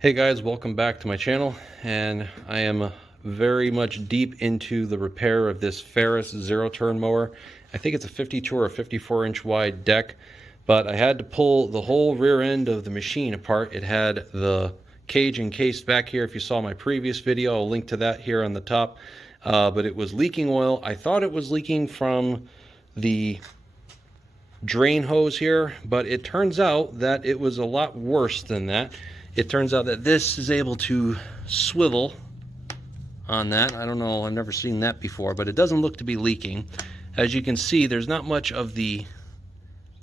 Hey guys, welcome back to my channel, and I am very much deep into the repair of this Ferris zero-turn mower. I think it's a 52 or a 54-inch wide deck, but I had to pull the whole rear end of the machine apart. It had the cage encased back here. If you saw my previous video, I'll link to that here on the top, but it was leaking oil. I thought it was leaking from the drain hose here, but it turns out that it was a lot worse than that. It turns out that this is able to swivel on that. I don't know, I've never seen that before, but it doesn't look to be leaking. As you can see, there's not much of the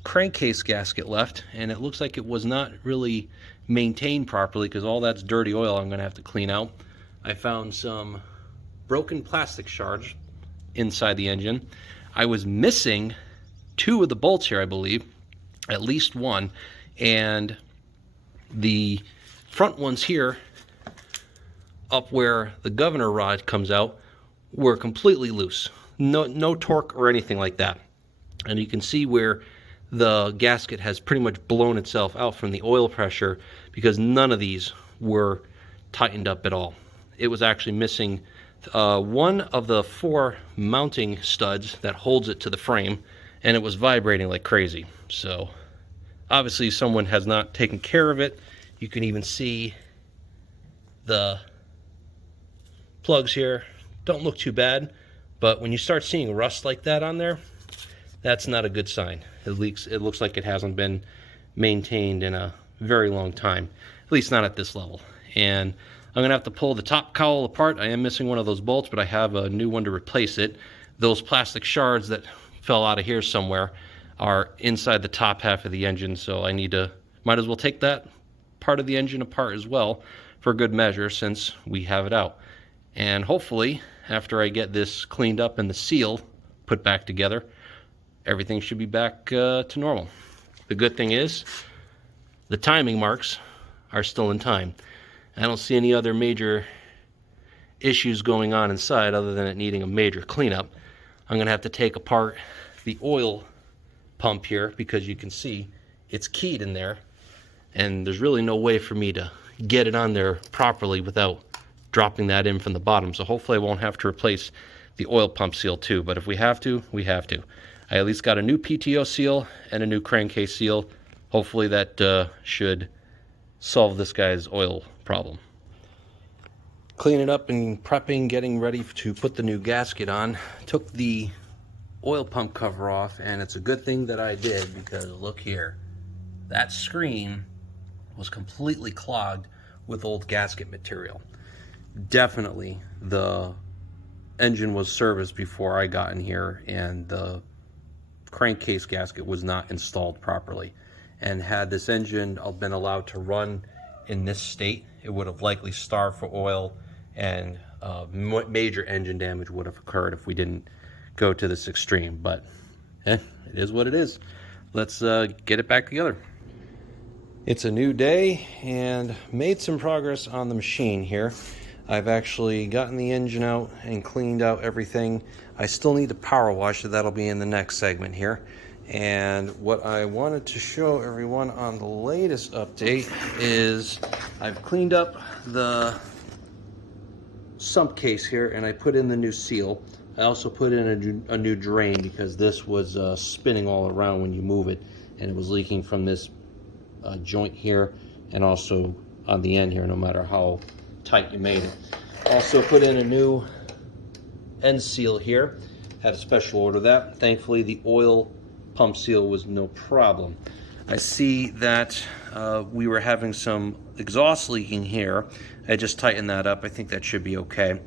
crankcase gasket left, and it looks like it was not really maintained properly because all that's dirty oil I'm going to have to clean out. I found some broken plastic shards inside the engine. I was missing two of the bolts here, I believe, at least one, and the front ones here, up where the governor rod comes out, were completely loose. No torque or anything like that. And you can see where the gasket has pretty much blown itself out from the oil pressure because none of these were tightened up at all. It was actually missing one of the four mounting studs that holds it to the frame, and it was vibrating like crazy. So obviously someone has not taken care of it. You can even see the plugs here. Don't look too bad, but when you start seeing rust like that on there, that's not a good sign. It looks like it hasn't been maintained in a very long time, at least not at this level. And I'm gonna have to pull the top cowl apart. I am missing one of those bolts, but I have a new one to replace it. Those plastic shards that fell out of here somewhere are inside the top half of the engine, so I might as well take that part of the engine apart as well for good measure since we have it out. And hopefully after I get this cleaned up and the seal put back together, everything should be back to normal. The good thing is the timing marks are still in time. I don't see any other major issues going on inside other than it needing a major cleanup. I'm gonna have to take apart the oil pump here because you can see it's keyed in there, and there's really no way for me to get it on there properly without dropping that in from the bottom. So hopefully I won't have to replace the oil pump seal too, but if we have to, we have to. I at least got a new PTO seal and a new crankcase seal. Hopefully that should solve this guy's oil problem. Cleaning up and prepping, getting ready to put the new gasket on. Took the oil pump cover off, and it's a good thing that I did because look here. That screen was completely clogged with old gasket material. Definitely the engine was serviced before I got in here, and the crankcase gasket was not installed properly. And had this engine been allowed to run in this state, it would have likely starved for oil, and major engine damage would have occurred if we didn't go to this extreme. But it is what it is. Let's get it back together. It's a new day and made some progress on the machine here. I've actually gotten the engine out and cleaned out everything. I still need to power wash it. That'll be in the next segment here. And what I wanted to show everyone on the latest update is I've cleaned up the sump case here and I put in the new seal. I also put in a new drain because this was spinning all around when you move it, and it was leaking from this joint here and also on the end here, no matter how tight you made it. Also put in a new end seal here. Had a special order that. Thankfully the oil pump seal was no problem. I see that we were having some exhaust leaking here. I just tightened that up. I think that should be okay.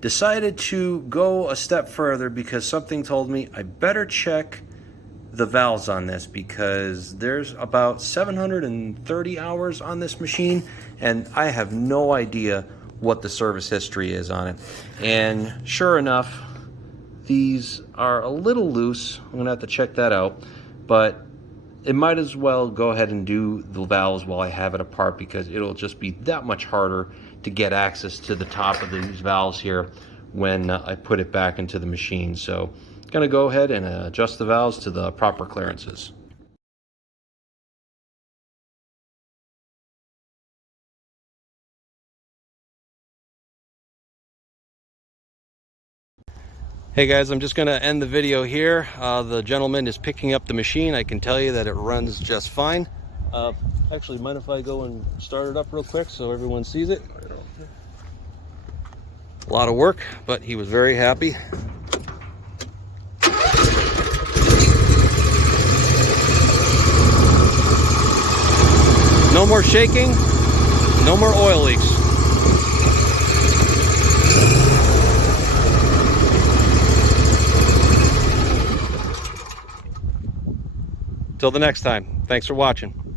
Decided to go a step further because something told me I better check the valves on this because there's about 730 hours on this machine and I have no idea what the service history is on it. And sure enough, these are a little loose. I'm gonna have to check that out, but it might as well go ahead and do the valves while I have it apart because it'll just be that much harder to get access to the top of these valves here when I put it back into the machine. So gonna go ahead and adjust the valves to the proper clearances. Hey guys, I'm just going to end the video here. The gentleman is picking up the machine. I can tell you that it runs just fine. Actually, mind if I go and start it up real quick so everyone sees it? A lot of work, but he was very happy. No more shaking, no more oil leaks. Till the next time, thanks for watching.